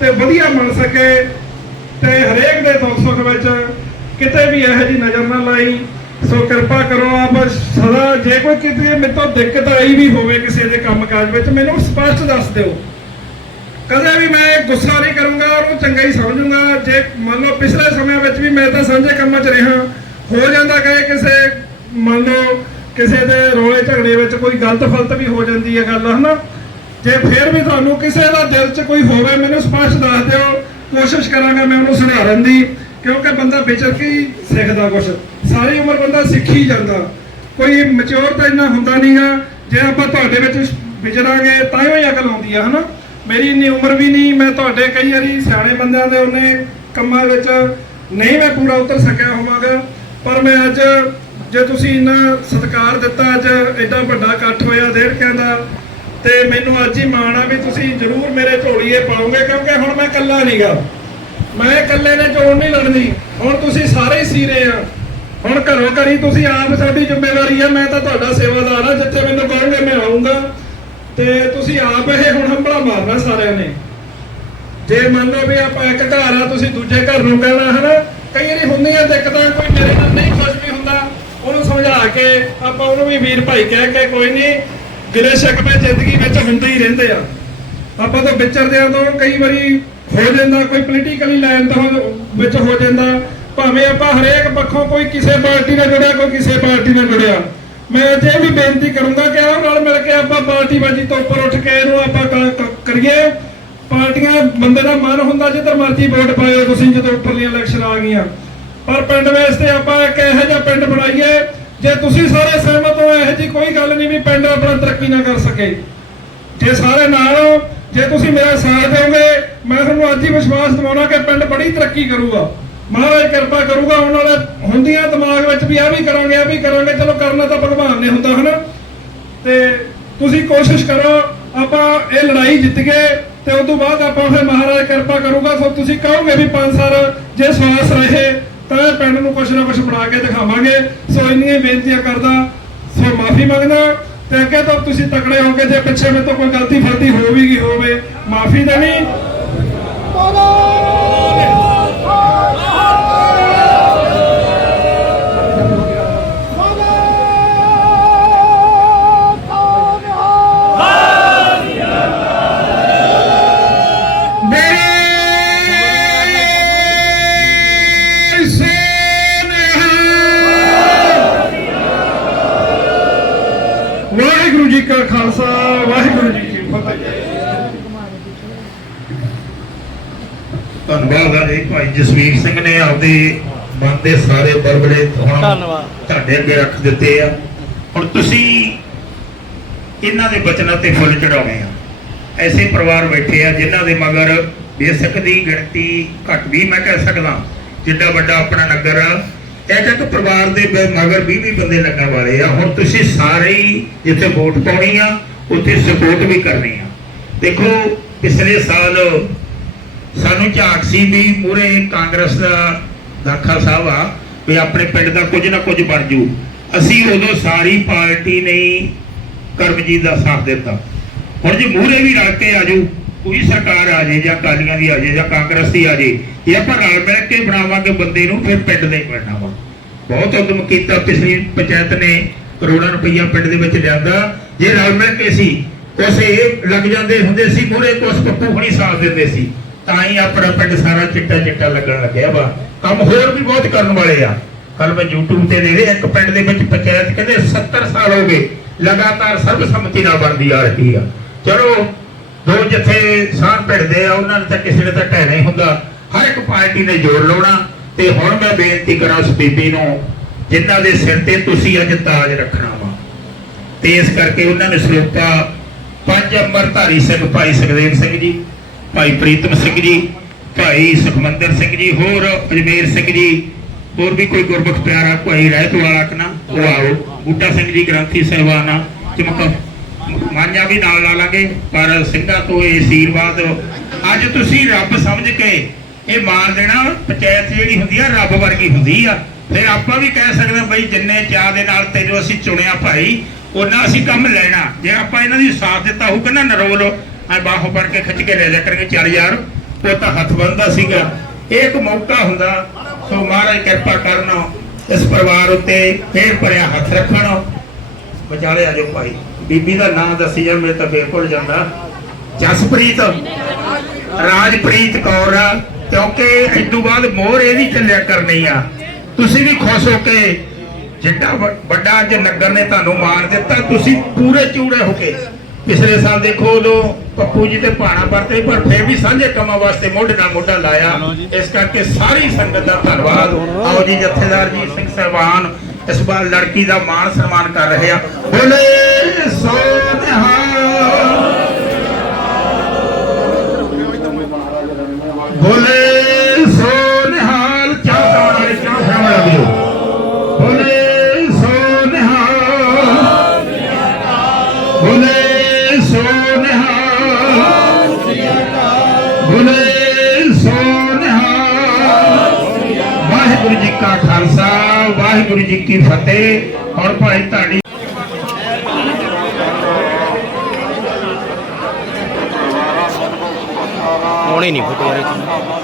ਤੇ ਵਧੀਆ ਬਣ ਸਕੇ ਤੇ ਹਰੇਕ ਦੇ ਦੁੱਖ ਸੁੱਖ ਵਿੱਚ ਕਿਤੇ ਵੀ ਇਹੋ ਜੀ ਨਜ਼ਰ ਨਾ ਲਾਈ। ਸੋ ਕਿਰਪਾ ਕਰੋ ਆਪ, ਸਦਾ ਜੇ ਕੋਈ ਕਿਤੇ ਮੇਰੇ ਦਿੱਕਤ ਆਈ ਵੀ ਹੋਵੇ ਕਿਸੇ ਦੇ ਕੰਮਕਾਜ ਵਿੱਚ, ਮੈਨੂੰ ਸਪਸ਼ਟ ਦੱਸ ਦਿਓ। ਕਦੇ ਵੀ ਮੈਂ ਗੁੱਸਾ ਨਹੀਂ ਕਰੂੰਗਾ ਔਰ ਉਹ ਚੰਗਾ ਹੀ ਸਮਝੂੰਗਾ। ਜੇ ਮੰਨ ਲਓ ਪਿਛਲੇ ਸਮਿਆਂ ਵਿੱਚ ਵੀ ਮੈਂ ਤਾਂ ਸਾਂਝੇ ਕੰਮਾਂ 'ਚ ਰਿਹਾ, ਹੋ ਜਾਂਦਾ ਕਿ ਕਿਸੇ ਮੰਨ ਲਓ ਕਿਸੇ ਦੇ ਰੋਲੇ ਝਗੜੇ ਵਿੱਚ ਕੋਈ ਗਲਤ ਫਲਤ ਵੀ ਹੋ ਜਾਂਦੀ ਹੈ ਗੱਲ, ਹਨਾ? ਜੇ ਫਿਰ ਵੀ ਤੁਹਾਨੂੰ ਕਿਸੇ ਦਾ ਦਿਲ 'ਚ ਕੋਈ ਹੋਵੇ, ਮੈਨੂੰ ਸਪਸ਼ਟ ਦੱਸ ਦਿਓ। ਕੋਸ਼ਿਸ਼ ਕਰਾਂਗਾ ਮੈਂ ਉਹਨੂੰ ਸੁਧਾਰਨ ਦੀ, ਕਿਉਂਕਿ ਬੰਦਾ ਵਿਚਰ ਕੇ ਸਿੱਖਦਾ ਕੁਝ ਸਾਰੀ ਉਮਰ ਬੰਦਾ ਸਿੱਖੀ ਜਾਂਦਾ। ਕੋਈ ਮੈਚੁਰ ਤਾਂ ਇੰਨਾ ਹੁੰਦਾ ਨਹੀਂਗਾ ਜੇ ਆਪਾਂ ਤੁਹਾਡੇ ਵਿੱਚ ਵਿਚਰਾਂਗੇ, ਤਾਂ ਹੀ ਅਕਲ ਆਉਂਦੀ ਆ, ਹਨਾ? ਮੇਰੀ ਇੰਨੀ ਉਮਰ ਵੀ ਨਹੀਂ, ਮੈਂ ਤੁਹਾਡੇ ਕਈ ਵਾਰੀ ਸਿਆਣੇ ਬੰਦਿਆਂ ਦੇ ਉਹਨੇ ਕੰਮਾਂ ਵਿੱਚ ਨਹੀਂ ਮੈਂ ਪੂਰਾ ਉਤਰ ਸਕਿਆ ਹੋਵਾਂਗਾ। ਪਰ ਮੈਂ ਅੱਜ, ਜੇ ਤੁਸੀਂ ਇੰਨਾ ਸਤਿਕਾਰ ਦਿੱਤਾ, ਅੱਜ ਐਡਾ ਵੱਡਾ ਇਕੱਠ ਹੋਇਆ ਦੇੜਕਿਆਂ ਦਾ ਤੇ ਮੈਨੂੰ ਅੱਜ ਹੀ ਮਾਣ ਆ ਵੀ ਤੁਸੀਂ ਜ਼ਰੂਰ ਮੇਰੇ ਝੋਲੀਏ ਪਾਓਗੇ, ਕਿਉਂਕਿ ਹੁਣ ਮੈਂ ਇਕੱਲਾ ਨਹੀਂਗਾ ਮੈਂ ਇਕੱਲੇ ਨੇ ਚੋਣ ਨਹੀਂ ਲੜਨੀ। ਹੁਣ ਤੁਸੀਂ ਸਾਰੇ ਹੀ ਸੀਰੇ ਆ। ਹੁਣ ਘਰੋਂ ਘਰੀ ਤੁਸੀਂ ਆਪ ਸਾਡੀ ਜ਼ਿੰਮੇਵਾਰੀ ਆ, ਮੈਂ ਤਾਂ ਤੁਹਾਡਾ ਸੇਵਾਦਾਰ ਆ, ਜਿੱਥੇ ਮੈਨੂੰ ਕਹੋਗੇ ਮੈਂ ਆਉਂਗਾ ਤੇ ਤੁਸੀਂ ਆਪ ਇਹ ਹੁਣ ਹੰਬਲਾ ਮਾਰਨਾ ਸਾਰਿਆਂ ਨੇ। ਜੇ ਮੰਨ ਲਓ ਵੀ ਆਪਾਂ ਇੱਕ ਘਰ ਆ, ਤੁਸੀਂ ਦੂਜੇ ਘਰ ਨੂੰ ਕਹਿਣਾ, ਹਨਾ? ਕਈ ਵਾਰੀ ਹੁੰਦੀਆਂ ਦਿੱਕਤਾਂ, ਕੋਈ ਮੇਰੇ ਨਾਲ ਨਹੀਂ ਖੁਸ਼ ਵੀ ਹੁੰਦਾ, ਉਹਨੂੰ ਸਮਝਾ ਕੇ ਆਪਾਂ ਉਹਨੂੰ ਵੀ ਵੀਰ ਭਾਈ ਕਹਿ ਕੇ ਕੋਈ ਨਹੀਂ ਗਿਲੇ ਸ਼ਿਕਵੇ ਜ਼ਿੰਦਗੀ ਵਿੱਚ ਹੁੰਦੇ ਹੀ ਰਹਿੰਦੇ ਆ। ਆਪਾਂ ਤਾਂ ਵਿਚਰਦਿਆਂ ਤੋਂ ਕਈ ਵਾਰੀ ਹੋ ਜਾਂਦਾ, ਕੋਈ ਪੋਲੀਟੀਕਲੀ ਲਾਈਨ ਤੋਂ ਵਿੱਚ ਹੋ ਜਾਂਦਾ। ਭਾਵੇਂ ਆਪਾਂ ਹਰੇਕ ਪੱਖੋਂ ਕੋਈ ਕਿਸੇ ਪਾਰਟੀ ਨਾਲ ਜੁੜਿਆ, ਕੋਈ ਕਿਸੇ ਪਾਰਟੀ ਨਾਲ ਜੁੜਿਆ। ਮੈਂ ਅੱਜ ਇਹ ਵੀ ਬੇਨਤੀ ਕਰੂੰਗਾ ਕਿ ਆਹ ਨਾਲ ਮਿਲ ਕੇ ਆਪਾਂ ਪਾਰਟੀ ਤੋਂ ਉੱਪਰ ਉੱਠ ਕੇ ਇਹਨੂੰ ਆਪਾਂ ਕਰੀਏ। ਪਾਰਟੀਆਂ, ਬੰਦੇ ਦਾ ਮਨ ਹੁੰਦਾ ਜਿੱਧਰ ਮਰਜ਼ੀ ਵੋਟ ਪਾਇਓ ਤੁਸੀਂ, ਜਦੋਂ ਉੱਪਰਲੀਆਂ ਇਲੈਕਸ਼ਨ ਆ ਗਈਆਂ। ਪਰ ਪਿੰਡ ਵੇਸ ਤੇ ਆਪਾਂ ਇੱਕ ਇਹੋ ਜਿਹਾ ਪਿੰਡ ਬਣਾਈਏ ਜੇ ਤੁਸੀਂ ਸਾਰੇ ਸਹਿਮਤ ਹੋ, ਇਹੋ ਜੀ ਕੋਈ ਗੱਲ ਨਹੀਂ ਵੀ ਪਿੰਡ ਆਪਣਾ ਤਰੱਕੀ ਨਾ ਕਰ ਸਕੇ। ਜੇ ਸਾਰੇ ਨਾਲ ਹੋ, ਜੇ ਤੁਸੀਂ ਮੇਰਾ ਸਾਥ ਦਿਓਗੇ, ਮੈਂ ਤੁਹਾਨੂੰ ਅੱਜ ਹੀ ਵਿਸ਼ਵਾਸ ਦਿਵਾਉਣਾ ਕਿ ਪਿੰਡ ਬੜੀ ਤਰੱਕੀ ਕਰੂਗਾ। ਮਹਾਰਾਜ ਕਿਰਪਾ ਕਰੂਗਾ ਉਹਨਾਂ ਵਾਲੇ ਹੁੰਦੀਆਂ ਦਿਮਾਗ ਵਿੱਚ ਵੀ ਆ ਵੀ ਕਰਾਂਗੇ ਆ ਵੀ ਕਰਾਂਗੇ। ਚਲੋ, ਕਰਨਾ ਤਾਂ ਭਗਵਾਨ ਨੇ ਹੁੰਦਾ, ਹਨਾ? ਤੇ ਤੁਸੀਂ ਕੋਸ਼ਿਸ਼ ਕਰੋ, ਆਪਾਂ ਇਹ ਲੜਾਈ ਜਿੱਤ ਗਏ, ਤੇ ਉਸ ਤੋਂ ਬਾਅਦ ਆਪਾਂ ਫਿਰ ਮਹਾਰਾਜ ਕਿਰਪਾ ਕਰੂਗਾ। ਸੋ ਤੁਸੀਂ ਕਹੋਗੇ ਵੀ ਪੰਜ ਸਾਲ ਜੇ ਸਵਾਸ ਰਹੇ ਤਾਂ ਇਹ ਪਿੰਡ ਨੂੰ ਕੁਛ ਨਾ ਕੁਛ ਬਣਾ ਕੇ ਦਿਖਾਵਾਂਗੇ। ਸੋ ਇੰਨੀਆਂ ਬੇਨਤੀਆਂ ਕਰਦਾ, ਸੋ ਮਾਫੀ ਮੰਗਦਾ ਤੇ ਅੱਗੇ ਤੋਂ ਤੁਸੀਂ ਤਕੜੇ ਹੋ ਕੇ ਜੇ ਪਿੱਛੇ ਮੇਰੇ ਤੋਂ ਕੋਈ ਗਲਤੀ ਫਲਤੀ ਹੋ ਵੀ ਗਈ ਹੋਵੇ, ਮਾਫੀ ਦੇਣੀ। ਮੇਰੇ ਵਾਹਿਗੁਰੂ ਜੀ ਕਾ ਖਾਲਸਾ ਵਾਹਿਗੁਰੂ ਜੀ ਕੀ ਫਤਿਹ। ਧੰਨਵਾਦ ਹੈ ਜੀ ਭਾਈ ਜਸਵੀਰ ਸਿੰਘ ਨੇ ਆਪਦੇ ਮਨ ਦੇ ਸਾਰੇ ਬਰਬੜੇ ਹੁਣ ਧੰਨਵਾਦ। ਤੁਹਾਡੇ ਅੱਗੇ ਰੱਖ ਦਿੱਤੇ ਆ। ਹੁਣ ਤੁਸੀਂ ਇਹਨਾਂ ਦੇ ਬਚਨਾਂ ਤੇ ਫੁੱਲ ਚੜਾਉਣੇ ਆ। ਐਸੇ ਪਰਿਵਾਰ ਬੈਠੇ ਆ ਜਿਨ੍ਹਾਂ ਦੇ ਮਗਰ ਬੇਸ਼ੱਕ ਦੀ ਗਿਣਤੀ ਘੱਟ ਵੀ ਮੈਂ ਕਹਿ ਸਕਦਾ ਜਿੱਡਾ ਵੱਡਾ ਆਪਣਾ ਨਗਰ ਆ ਇੱਕ ਇੱਕ ਪਰਿਵਾਰ ਦੇ ਮਗਰ 20 20 ਬੰਦੇ ਲੱਗਣ ਵਾਲੇ ਆ। ਹੁਣ ਤੁਸੀਂ ਸਾਰੇ ਹੀ ਜਿੱਥੇ ਵੋਟ ਪਾਉਣੀ ਆ, ਉੱਥੇ ਸਪੋਰਟ ਵੀ ਕਰਨੀ ਆ। ਦੇਖੋ, ਪਿਛਲੇ ਸਾਲ ਸਾਨੂੰ ਝਾਕ ਸੀ ਵੀ ਮੂਰੇ ਕਾਂਗਰਸ ਦਾ ਦਾਖਾ ਸਾਹਿਬ ਆ ਵੀ ਆਪਣੇ ਪਿੰਡ ਦਾ ਕੁਝ ਨਾ ਕੁਝ ਬਣ ਜੂ। ਅਸੀਂ ਉਦੋਂ ਸਾਰੀ ਪਾਰਟੀ ਨੇ ਕਰਮਜੀਤ ਦਾ ਸਾਥ ਦਿੱਤਾ। ਹੁਣ ਜੇ ਮੂਹਰੇ ਵੀ ਰਲ ਕੇ ਆਜੂ ਕੋਈ ਸਰਕਾਰ ਆ ਜੇ ਜਾਂ ਕਾਲੀਆਂ ਦੀ ਆ ਜੇ ਜਾਂ ਕਾਂਗਰਸ ਦੀ ਆ ਜੇ, ਇਹ ਆਪਾਂ ਰਲ ਮਿਲ ਕੇ ਬਣਾਵਾਂਗੇ ਬੰਦੇ ਨੂੰ, ਫਿਰ ਪਿੰਡ ਦੇ ਬਣਨਾ ਵਾ। ਬਹੁਤ ਉਦਮ ਕੀਤਾ, ਪਿਛਲੀ ਪੰਚਾਇਤ ਨੇ ਕਰੋੜਾਂ ਰੁਪਈਆ ਪਿੰਡ ਦੇ ਵਿੱਚ ਲਿਆਂਦਾ। ਜੇ ਰਲ ਮਿਲ ਕੇ ਸੀ ਕੁਛ ਇਹ ਲੱਗ ਜਾਂਦੇ ਹੁੰਦੇ ਸੀ ਮੂਰੇ ਕੁਛ ਪੱਪੂ ਹਣੀ ਸਾਥ ਦਿੰਦੇ ਸੀ। ਤਾਂ ਹੀ ਆਪਣਾ ਪਿੰਡ ਸਾਰਾ ਚਿੱਟਾ ਚਿੱਟਾ ਲੱਗਣ ਲੱਗਿਆ ਵਾ। ਕੰਮ ਹੋਰ ਵੀ ਬਹੁਤ ਕਰਨ ਵਾਲੇ ਆ। ਕੱਲ ਮੈਂ YouTube ਤੇ ਦੇ ਰਿਹਾ ਇੱਕ ਪਿੰਡ ਦੇ ਵਿੱਚ ਪੰਚਾਇਤ ਕਹਿੰਦੇ 70 ਸਾਲ ਹੋ ਗਏ, ਲਗਾਤਾਰ ਸਰਬਸੰਮਤੀ ਨਾਲ ਬਣਦੀ ਆ ਰਹੀ ਆ। ਚਲੋ ਦੋ ਜਿੱਥੇ ਸਾਹ ਭਿੜਦੇ ਆ, ਉਹਨਾਂ ਨੇ ਤਾਂ ਕਿਸੇ ਨੇ ਤਾਂ ਢਹਿਣਾ ਹੀ ਹੁੰਦਾ। ਹਰ ਇੱਕ ਪਾਰਟੀ ਨੇ ਜ਼ੋਰ ਲਾਉਣਾ ਤੇ ਹੁਣ ਮੈਂ ਬੇਨਤੀ ਕਰਾਂ ਉਸ ਨੂੰ, ਜਿਨ੍ਹਾਂ ਦੇ ਸਿਰ ਤੇ ਤੁਸੀਂ ਅੱਜ ਤਾਜ ਰੱਖਣਾ ਵਾ। ਤੇ ਇਸ ਕਰਕੇ ਉਹਨਾਂ ਨੇ ਸਰੂਪਾ ਪੰਜ ਅੰਮ੍ਰਿਤਧਾਰੀ ਸਿੰਘ, ਭਾਈ ਸੁਖਦੇਵ ਸਿੰਘ ਜੀ, ਭਾਈ ਪ੍ਰੀਤਮ ਸਿੰਘ ਜੀ, ਭਾਈ ਸੁਖਮੰਦਰ ਸਿੰਘ ਜੀ, ਹੋਰ ਅਜਮੇਰ ਸਿੰਘ ਜੀ, ਹੋਰ ਵੀ ਕੋਈ ਗੁਰਮੁਖ ਪਿਆਰਾ, ਭਾਈ ਰਹਿਤ ਵਾਲਾ ਕਨਾ, ਉਹ ਆਓ। ਬੂਟਾ ਸਿੰਘ ਜੀ, ਗ੍ਰੰਥੀ ਸਹਿਬਾਨਾ ਚਮਕ ਮਾਨਿਆ ਵੀ ਨਾਲ ਲਾ ਲਾਂਗੇ, ਪਰ ਸਿੰਘਾਂ ਤੋਂ ਇਹ ਅਸ਼ੀਰਵਾਦ ਅੱਜ ਤੁਸੀਂ ਰੱਬ ਸਮਝ ਕੇ ਇਹ ਮਾਰ ਦੇਣਾ, ਪੰਚਾਇਤ ਜਿਹੜੀ ਹੁੰਦੀ ਆ, ਰੱਬ ਵਰਗੀ ਹੁੰਦੀ ਆ। ਫਿਰ ਆਪਾਂ ਵੀ ਕਹਿ ਸਕਦੇ ਬਈ ਜਿੰਨੇ ਚਾਹ ਦੇ ਨਾਲ ਤੈਨੂੰ ਅਸੀਂ ਚੁਣਿਆ ਭਾਈ ਉਹਨਾਂ ਅਸੀਂ ਕੰਮ ਲੈਣਾ। ਜੇ ਆਪਾਂ ਇਹਨਾਂ ਦੀ ਸਾਥ ਦਿੱਤਾ ਹੋਊਗਾ ਨਾ ਨਰੋਲ ਆ ਬਾਹੋਂ ਫੜ ਕੇ ਖਿੱਚ ਕੇ ਲੈ ਜਾ ਕਰਨਗੇ, ਚੱਲ ਯਾਰ, ਉਹ ਤਾਂ ਹੱਥ ਬੰਨਦਾ ਸੀਗਾ। ਇਹ ਇੱਕ ਮੌਕਾ ਹੁੰਦਾ, ਸੋ ਮਹਾਰਾਜ ਕਿਰਪਾ ਕਰਨ, ਇਸ ਪਰਿਵਾਰ ਉੱਤੇ ਫੇਰ ਭਰਿਆ ਹੱਥ ਰੱਖਣ। ਵਿਚਾਲੇ ਆ ਜਾਓ ਭਾਈ। ਬੀਬੀ ਦਾ ਨਾਮ ਦੱਸੀ ਜਾ, ਮੇਰੇ ਤਾਂ ਫੇਰ ਜਾਂਦਾ। ਜਸਪ੍ਰੀਤ, ਰਾਜਪ੍ਰੀਤ ਕੌਰ, ਕਿਉਂਕਿ ਇਸ ਤੋਂ ਬਾਅਦ ਮੋਹਰ ਇਹ ਚੱਲਿਆ ਕਰਨੀ ਆ। ਤੁਸੀਂ ਵੀ ਖੁਸ਼ ਹੋ ਕੇ ਜਿੱਡਾ ਵੱਡਾ ਅੱਜ ਨਗਰ ਨੇ ਤੁਹਾਨੂੰ ਮਾਣ ਦਿੱਤਾ, ਤੁਸੀਂ ਪੂਰੇ ਚੂੜੇ ਹੋ ਕੇ। ਪਿਛਲੇ ਸਾਲ ਦੇਖੋ ਉਦੋਂ ਪੱਪੂ ਜੀ ਤੇ ਭਾਣਾ ਵਰਤੇ ਪਰ ਫਿਰ ਵੀ ਸਾਂਝੇ ਕੰਮਾਂ ਵਾਸਤੇ ਮੋਢੇ ਨਾਲ ਮੋਢਾ ਲਾਇਆ। ਇਸ ਕਰਕੇ ਸਾਰੀ ਸੰਗਤ ਦਾ ਧੰਨਵਾਦ। ਆਓ ਜੀ ਜਥੇਦਾਰ ਜੀ, ਸਿੰਘ ਸਾਹਿਬਾਨ ਇਸ ਵਾਰ ਲੜਕੀ ਦਾ ਮਾਣ ਸਨਮਾਨ ਕਰ ਰਹੇ ਆ ਬੋਲੇ ਸੋ ਨਿਹਾਲ ਬੋਲੇ ਸੋ ਨਿਹਾਲ ਚਾਹ ਪਾਉਣ ਵਾਲੇ ਚਾਹ ਖਾਣ ਵਾਲੇ ਵੀਰੋ ਬੋਲੇ ਸੋ ਨਿਹਾਲ ਬੋਲੇ ਸੋ ਨਿਹਾਲ ਬੋਲੇ ਸੋ ਨਿਹਾਲ ਵਾਹਿਗੁਰੂ ਜੀ ਕਾ ਖਾਲਸਾ ਵਾਹਿਗੁਰੂ ਜੀ ਕੀ ਫਤਿਹ। ਹੁਣ ਭਾਈ ਤੁਹਾਡੀ ਆਉਣੀ ਨਹੀਂ ਫੋਟੋ ਯਾਰ